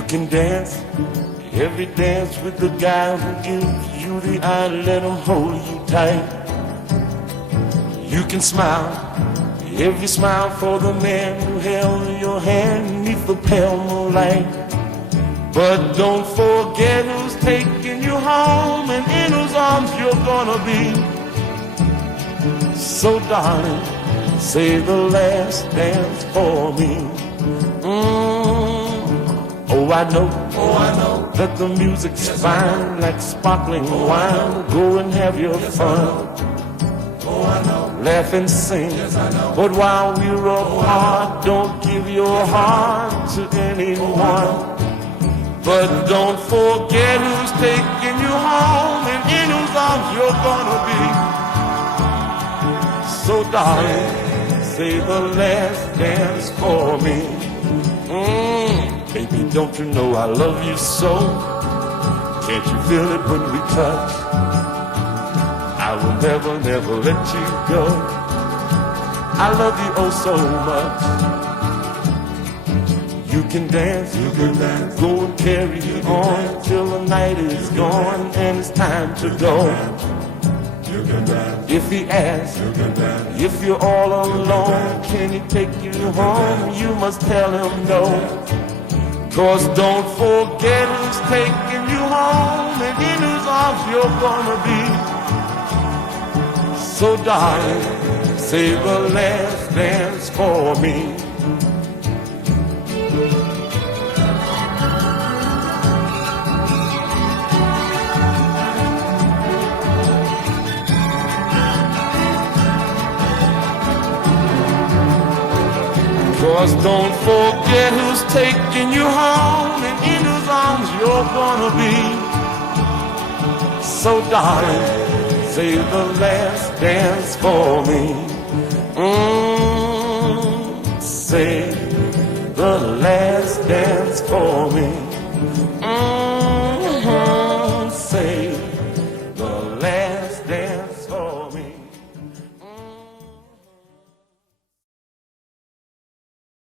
You can dance, every dance with the guy who gives you the eye, let him hold you tight. You can smile, every smile for the man who held your hand neath the pale moonlight. But don't forget who's taking you home and in whose arms you're gonna be. So darling, say the last dance for me. Oh, I know that the music's fine, like sparkling wine. Go and have your fun. Laugh and sing, but while we're apart, don't give your heart to anyone. But don't forget who's taking you home and in whose arms you're gonna be. So darling, say the last dance for me. Baby, don't you know I love you so? Can't you feel it when we touch? I will never, never let you go. I love you oh so much. You can dance, go and carry on till the night is gone and it's time to go. If he asks, if you're all alone, can he take you home? You must tell him no. 'Cause don't forget who's taking you home and in whose arms you're gonna be. So darling, say the last dance for me. Cause don't forget who's taking you home and in whose arms you're gonna be. So darling, say the last dance for me. Say the last dance for me.